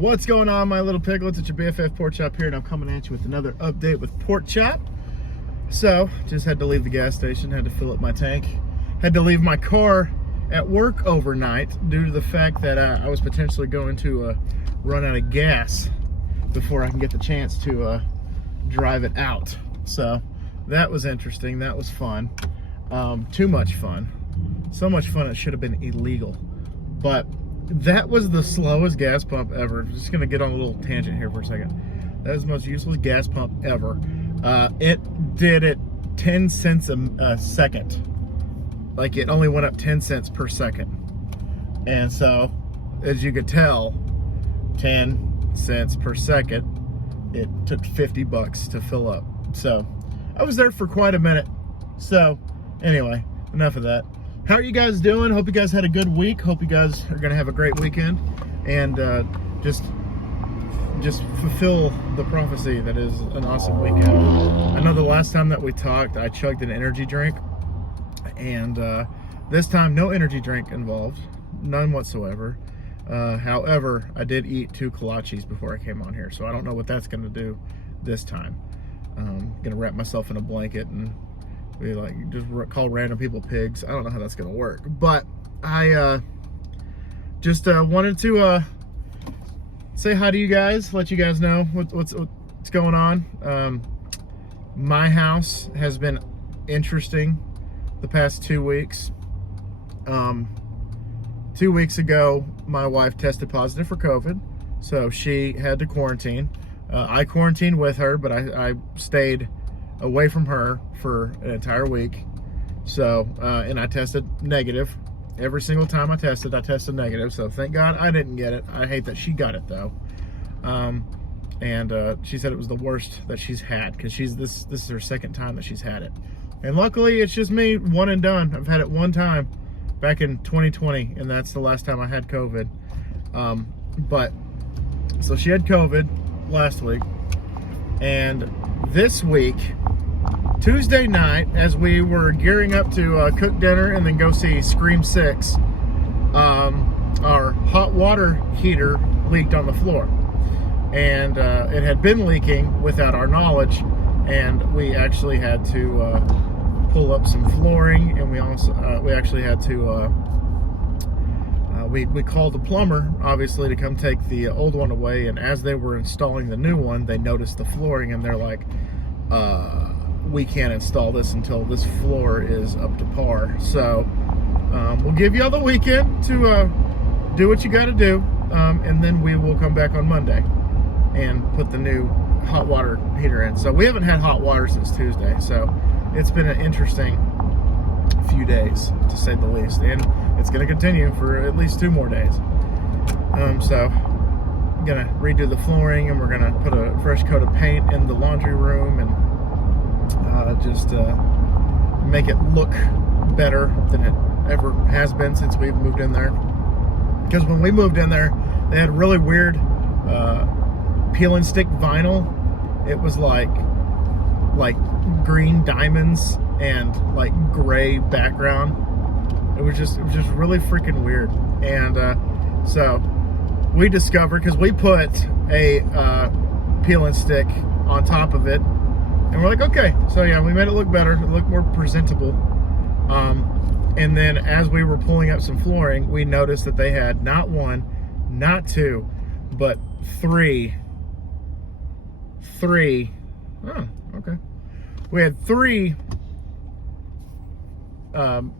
What's going on, my little piglets? It's your BFF Pork Chop here, and I'm coming at you with another update with Pork Chop. So, just had to leave the gas station, had to fill up my tank, had to leave my car at work overnight due to the fact that I was potentially going to run out of gas before I can get the chance to drive it out. So, that was interesting. That was fun. Too much fun. So much fun it should have been illegal. But that was the slowest gas pump ever. I'm just gonna get on a little tangent here for a second. That was the most useless gas pump ever. It did it 10 cents a second. Like, it only went up 10 cents per second. And so, as you could tell, 10 cents per second, it took 50 bucks to fill up. So, I was there for quite a minute. So, anyway, enough of that. How are you guys doing? Hope you guys had a good week. Hope you guys are gonna have a great weekend, and just fulfill the prophecy that is an awesome weekend. I know the last time that we talked, I chugged an energy drink, and this time no energy drink involved, none whatsoever. However, I did eat 2 kolaches before I came on here, so I don't know what that's gonna do this time. I'm gonna wrap myself in a blanket and we just call random people pigs. I don't know how that's gonna work, but I just wanted to say hi to you guys, let you guys know what's going on. My house has been interesting the past 2 weeks. 2 weeks ago, my wife tested positive for COVID, so she had to quarantine. I quarantined with her, but I stayed away from her for an entire week. So, and I tested negative. Every single time I tested negative. So thank God I didn't get it. I hate that she got it though. And she said it was the worst that she's had, because this is her second time that she's had it. And luckily it's just me, one and done. I've had it one time back in 2020, and that's the last time I had COVID. But so she had COVID last week, and this week, Tuesday night, as we were gearing up to cook dinner and then go see Scream 6, our hot water heater leaked on the floor. And it had been leaking without our knowledge, and we actually had to pull up some flooring, and we actually had to we called the plumber, obviously, to come take the old one away, and as they were installing the new one, they noticed the flooring, and they're like, we can't install this until this floor is up to par. So we'll give you all the weekend to do what you got to do, and then we will come back on Monday and put the new hot water heater in. So we haven't had hot water since Tuesday, so it's been an interesting few days, to say the least, and it's going to continue for at least 2 more days. So I'm going to redo the flooring, and we're going to put a fresh coat of paint in the laundry room, and just make it look better than it ever has been since we've moved in there. Because when we moved in there, they had really weird peel and stick vinyl. It was like green diamonds and like gray background. It was just really freaking weird. And so we discovered, because we put a peel and stick on top of it, and we're like, okay, so yeah, we made it look better, it looked more presentable. And then as we were pulling up some flooring, we noticed that they had not 1, not 2, but 3. Oh, okay. We had 3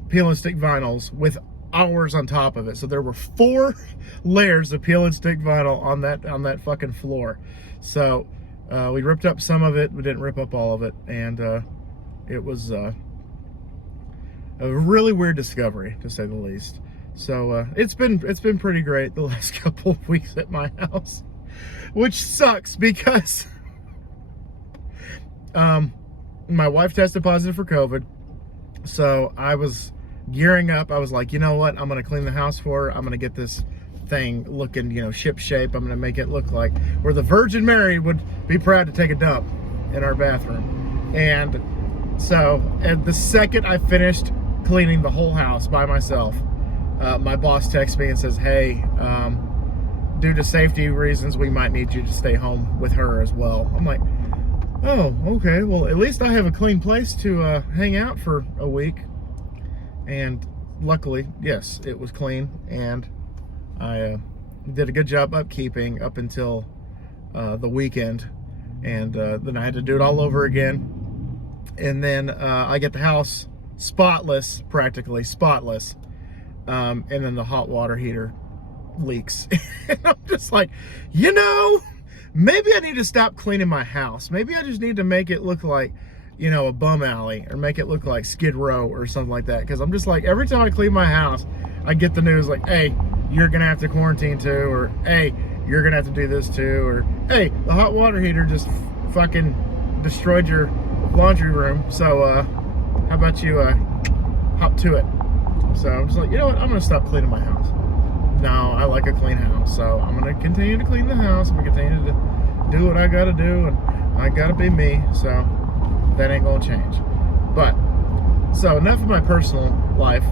peel and stick vinyls with ours on top of it. So there were 4 layers of peel and stick vinyl on that fucking floor. So we ripped up some of it. We didn't rip up all of it, and it was a really weird discovery, to say the least. So it's been pretty great the last couple of weeks at my house, which sucks because my wife tested positive for COVID. So I was gearing up. I was like, you know what? I'm gonna clean the house for her. I'm gonna get this thing looking, ship shape. I'm gonna make it look like where the Virgin Mary would be proud to take a dump in our bathroom. And so at the second I finished cleaning the whole house by myself, my boss texts me and says, hey, due to safety reasons, we might need you to stay home with her as well. I'm like, oh, okay. Well, at least I have a clean place to hang out for a week. And luckily, yes, it was clean, and I did a good job upkeeping up until the weekend, and then I had to do it all over again. And then I get the house spotless, practically spotless, and then the hot water heater leaks. And I'm just like, maybe I need to stop cleaning my house. Maybe I just need to make it look like, a bum alley, or make it look like Skid Row or something like that. Because I'm just like, every time I clean my house, I get the news like, hey, you're gonna have to quarantine too, or hey, you're gonna have to do this too, or hey, the hot water heater just fucking destroyed your laundry room, so how about you hop to it? So I'm just like, you know what, I'm gonna stop cleaning my house. No, I like a clean house, so I'm gonna continue to clean the house. I'm gonna continue to do what I gotta do, and I gotta be me, so that ain't gonna change. But so enough of my personal life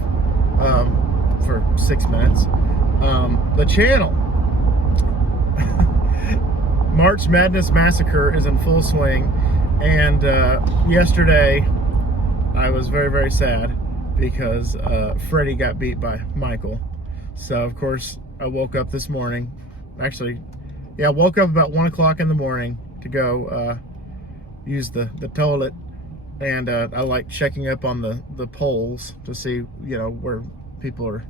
for 6 minutes. The channel. March Madness Massacre is in full swing, and yesterday I was very, very sad because Freddie got beat by Michael. So of course I woke up this morning, actually, yeah, I woke up about 1 o'clock in the morning to go use the toilet, and I like checking up on the polls to see where people are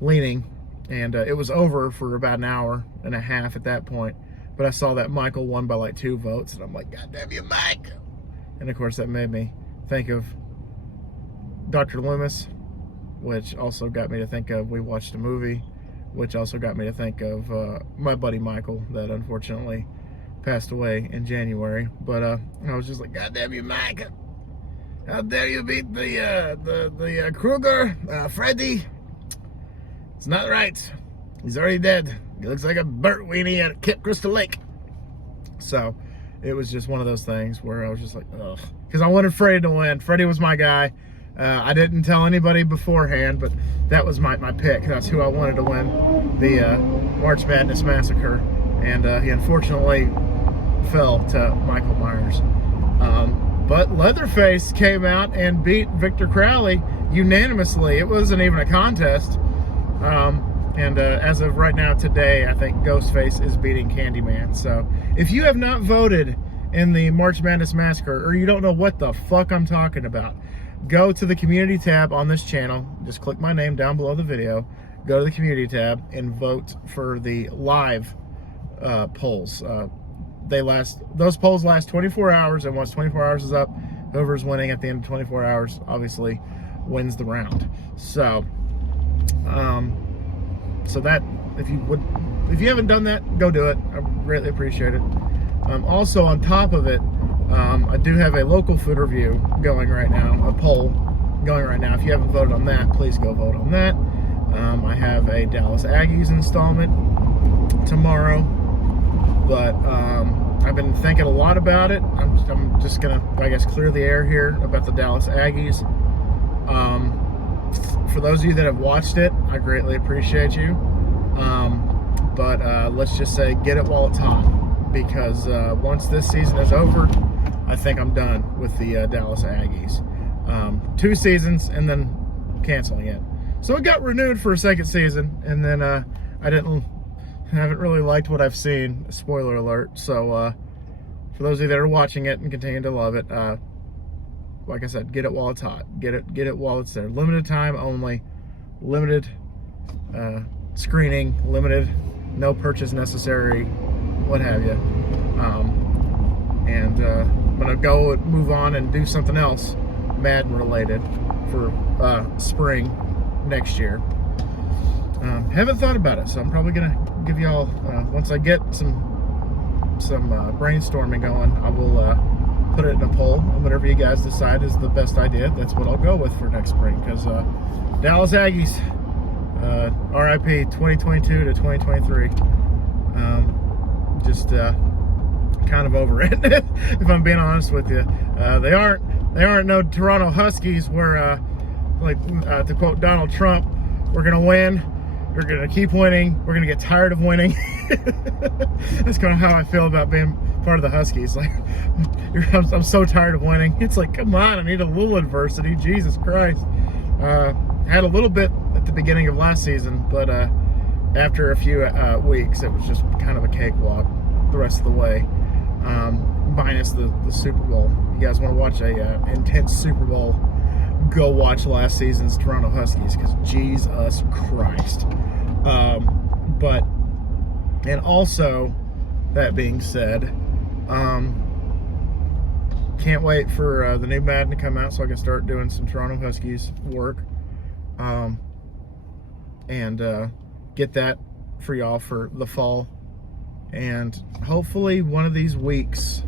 leaning, and it was over for about an hour and a half at that point, but I saw that Michael won by like 2 votes, and I'm like, God damn you, Mike. And of course that made me think of Dr. Loomis, which also got me to think of, we watched a movie, which also got me to think of my buddy Michael that unfortunately passed away in January. But I was just like, God damn you, Mike. How dare you beat the Kruger, Freddy? It's not right. He's already dead. He looks like a burnt weenie at Kip Crystal Lake. So it was just one of those things where I was just like, ugh. Because I wanted Freddie to win. Freddie was my guy. I didn't tell anybody beforehand, but that was my pick. That's who I wanted to win the March Madness Massacre. And he unfortunately fell to Michael Myers. But Leatherface came out and beat Victor Crowley unanimously. It wasn't even a contest. And as of right now, today, I think Ghostface is beating Candyman. So if you have not voted in the March Madness Massacre, or you don't know what the fuck I'm talking about, go to the community tab on this channel. Just click my name down below the video. Go to the community tab and vote for the live polls. Those polls last 24 hours, and once 24 hours is up, whoever's winning at the end of 24 hours obviously wins the round. So so that, if you haven't done that, go do it. I greatly appreciate it. Also on top of it, I do have a local food review going right now, a poll going right now. If you haven't voted on that, please go vote on that. I have a Dallas Aggies installment tomorrow, but I've been thinking a lot about it. I'm just gonna, I guess, clear the air here about the Dallas Aggies. For those of you that have watched it, I greatly appreciate you. But let's just say, get it while it's hot, because once this season is over, I think I'm done with the Dallas Aggies. 2 seasons and then canceling it. So it got renewed for a 2nd season, and then I haven't really liked what I've seen. Spoiler alert. So for those of you that are watching it and continue to love it, like I said, get it while it's hot. Get it while it's there. Limited time only. Limited screening. Limited, no purchase necessary. What have you. And I'm gonna go move on and do something else Madden related for spring next year. Haven't thought about it, so I'm probably gonna give y'all, once I get some brainstorming going, I will put it in a poll, and whatever you guys decide is the best idea, that's what I'll go with for next spring. Because Dallas Aggies, RIP 2022 to 2023, just kind of over it. If I'm being honest with you, they aren't no Toronto Huskies where, like to quote Donald Trump, we're gonna win We're gonna keep winning. We're gonna get tired of winning. That's kind of how I feel about being part of the Huskies. Like, I'm so tired of winning. It's like, come on, I need a little adversity. Jesus Christ. Had a little bit at the beginning of last season, but after a few weeks, it was just kind of a cakewalk the rest of the way, minus the Super Bowl. You guys want to watch a intense Super Bowl? Go watch last season's Toronto Huskies, because Jesus Christ. And also, that being said, can't wait for the new Madden to come out so I can start doing some Toronto Huskies work, and get that for y'all for the fall. And hopefully one of these weeks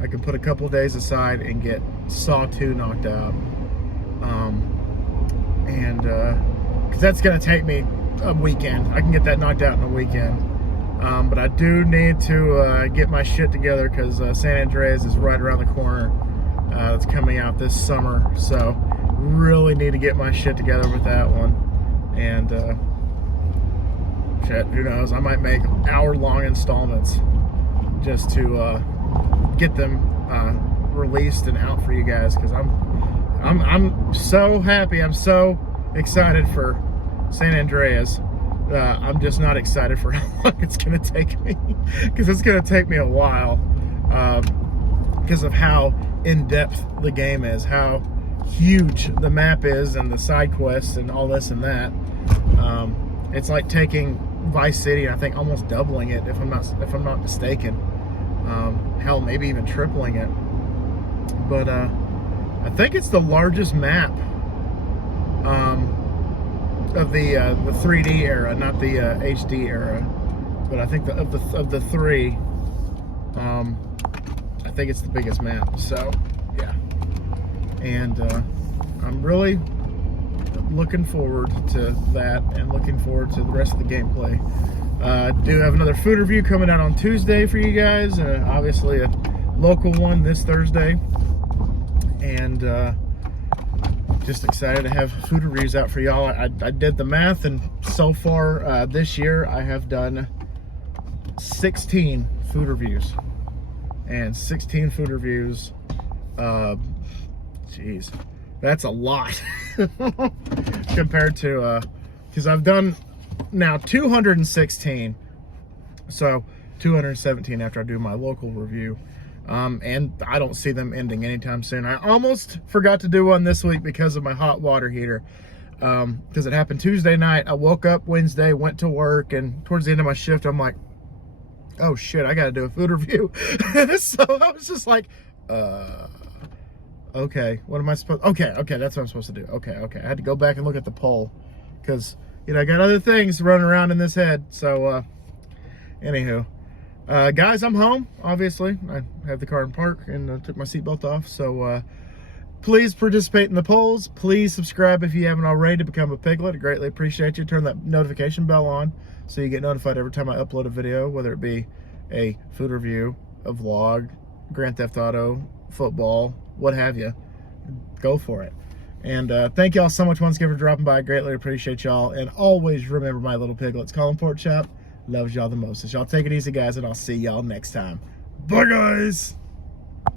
I can put a couple days aside and get Saw 2 knocked out. Because that's going to take me a weekend. I can get that knocked out in a weekend. But I do need to get my shit together, because San Andreas is right around the corner. It's coming out this summer. So really need to get my shit together with that one. And shit, who knows? I might make hour-long installments just to get them released and out for you guys, because I'm so happy. I'm so excited for San Andreas. I'm just not excited for how long it's going to take me, because it's going to take me a while, because of how in-depth the game is, how huge the map is, and the side quests and all this and that. It's like taking Vice City and I think almost doubling it, if I'm not mistaken. Hell, maybe even tripling it. But I think it's the largest map of the 3D era, not the HD era. But I think of the three, I think it's the biggest map. So yeah, and I'm really looking forward to that, and looking forward to the rest of the gameplay. Do have another food review coming out on Tuesday for you guys, and obviously a local one this Thursday. And just excited to have food reviews out for y'all. I did the math, and so far this year I have done 16 food reviews. And 16 food reviews, jeez, that's a lot compared to, because I've done now 216, so 217 after I do my local review. And I don't see them ending anytime soon. I almost forgot to do one this week because of my hot water heater, because it happened Tuesday night. I woke up Wednesday, went to work, and towards the end of my shift, I'm like, oh shit, I gotta do a food review. So I was just like, okay, what am I supposed, okay, that's what I'm supposed to do. Okay, I had to go back and look at the poll, because, you know, I got other things running around in this head. So, anywho. Guys, I'm home, obviously. I have the car in park and took my seatbelt off. So please participate in the polls. Please subscribe if you haven't already to become a Piglet. I greatly appreciate you. Turn that notification bell on so you get notified every time I upload a video, whether it be a food review, a vlog, Grand Theft Auto, football, what have you. Go for it. And thank y'all so much once again for dropping by. I greatly appreciate y'all. And always remember my little piglets. Colin Pork Chop loves y'all the most. So y'all take it easy, guys, and I'll see y'all next time. Bye, guys.